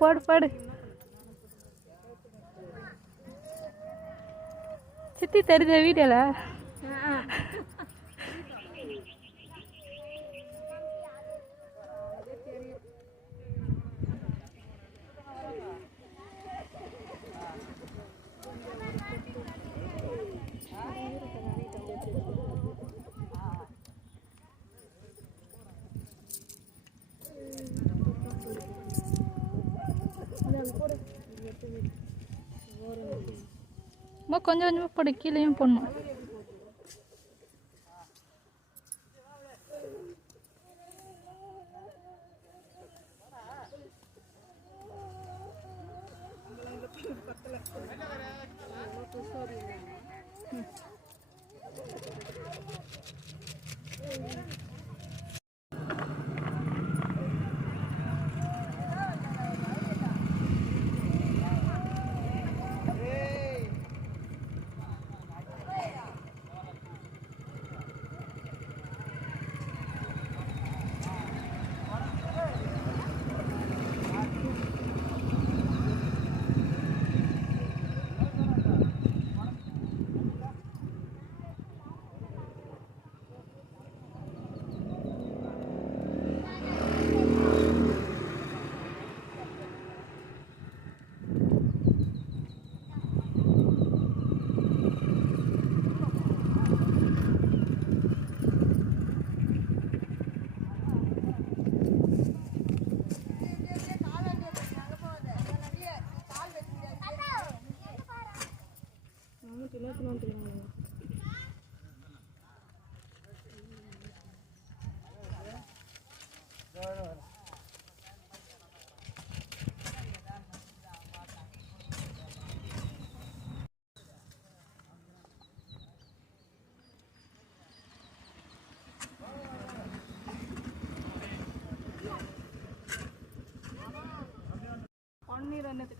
போடு போடு. சித்தி தெரிஞ்ச வீடியோல கொஞ்சம் கொஞ்சமாக போடு, கீழேயும் போடணும்.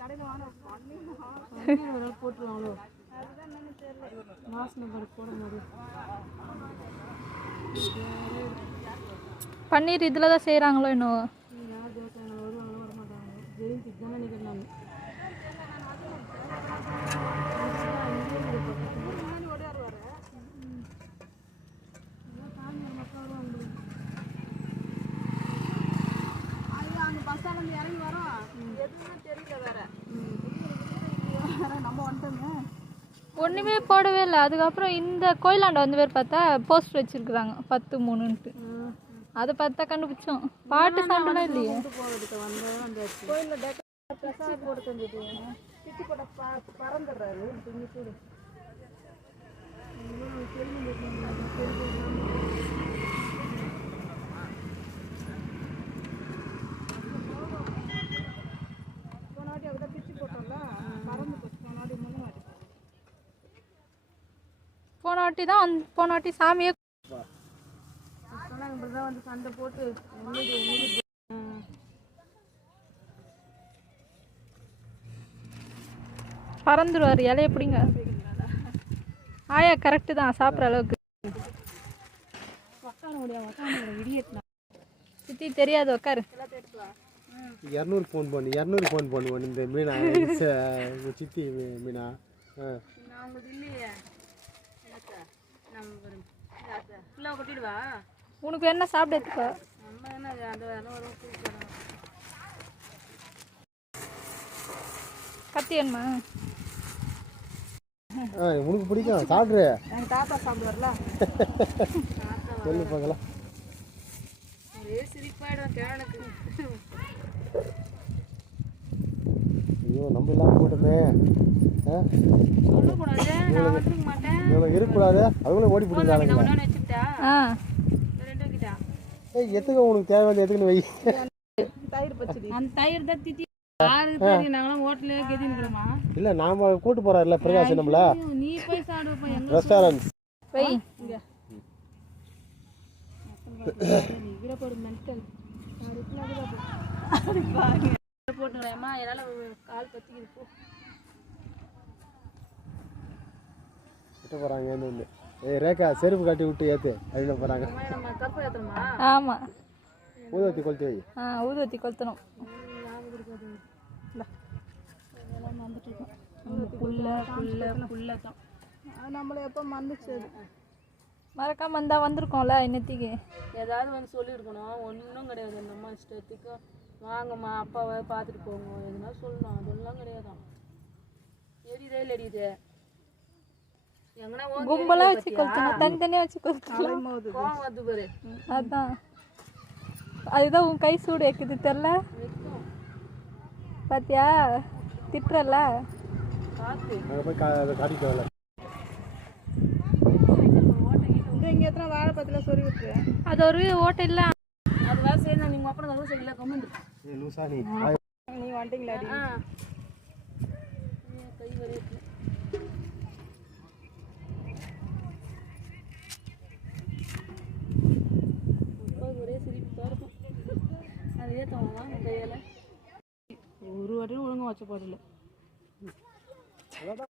கடையில் வாங்க பன்னீர் போட்டுருவாங்களோ அதுதான் என்னன்னு தெரியல. வாசனை போடும்போது பன்னீர் இதில் தான் செய்கிறாங்களோ இன்னும். யார் வருவாங்களோ வர மாட்டாங்க. ஜெயந்திக்கு தான் நினைக்கிறேன். ஒன்றுமே போடவே இல்லை. அதுக்கப்புறம் இந்த கோயிலாண்ட வந்து பேர் பார்த்தா போஸ்ட் வச்சுருக்குறாங்க 10:03ன்ட்டு. அதை பார்த்தா கண்டுபிடிச்சோம். பாட்டு சாப்பிடலாம் இல்லையே. கோயிலில் போட்டு தந்துட்டு சிட்டி போட்ட பறந்துடுறாரு. போனாட்டி அப்படிதான் பிச்சு போட்டோம்ல, பறந்து போச்சு. போன வாட்டி சாமியே இப்படிதான் வந்து சண்டை போட்டு பறந்துடுவார். இலைய எப்படிங்க ஆயா கரெக்டு தான் சாப்பிட்ற அளவுக்கு. சித்தி தெரியாது உக்காரு. 200 ஃபோன் பண்ணு இந்த மீனா சித்தி மீனா உனக்கு என்ன சாப்பிட கத்தி வேணுமா? உனக்கு பிடிக்கும் சாப்பிட்ரு. தாத்தா சாப்பிடுவார்ல. சொல்லு பார்க்கலாம். சிரிப்பாயிடும் கேரனுக்கு. ஐயோ நம்ம எல்லாம் போட்டுமே இருக்கக்கூடாது. அதுக்குள்ள ஓடி பிடிக்கிறாங்க. எத்துக்க உனக்கு தேவையான எதுக்குன்னு வை. இல்ல நாம கூட்டு போறாருல பிரகாஷ் நம்மள ரெஸ்டாரண்ட் போறாங்க. ரேகா செருப்பு கட்டி விட்டு ஏத்து அதுல போறாங்க. ஆமா ஊதுவத்தி கொளுத்தி வை. ஊதுவத்தி கொளுத்தணும். அதெல்லாம் வந்துட்டு இருக்கோம் புள்ள தான் அது நம்மளை எப்போ மறந்துச்சு அது மறக்காம வந்தா வந்திருக்கோம்ல இன்னத்துக்கு. ஏதாவது வந்து சொல்லியிருக்கணும், ஒன்றும் கிடையாது. அந்த அம்மா இஷ்டத்துக்கு வாங்கம்மா அப்பாவை பார்த்துட்டு போங்க எதுனா சொல்லணும், அதெல்லாம் கிடையாதான். எரியுதே இல்லை எரியுது எங்கன்னா கும்பலா வச்சு கொளுத்தணும், தனித்தனியா வச்சு கொளுத்தலாம். கோவம் வந்து பாரு. அதான் அதுதான் உன் கை சூடு வைக்குது தெரியல. பாத்தியா திட்டுறல. பார்த்து அங்கே போய் காட்டிட்டு வரல. இங்கே எத்தனை வாழைப்பத்தில் சொறி விட்டுரு. அது ஒரு ஓட்டை இல்லை. அது வேலை செய்யணும். நீங்கள் அப்புறம் அதுவும் சரியில்லை கம்மண்டு லூசா நீ வந்துட்டீங்களா? கை வரையும் ஒரே சிரிப்பாக இருக்கும். அதே தோணலாம் கையால் ஒரு வாட்டியும் ஒழுங்காக வச்ச பாடல.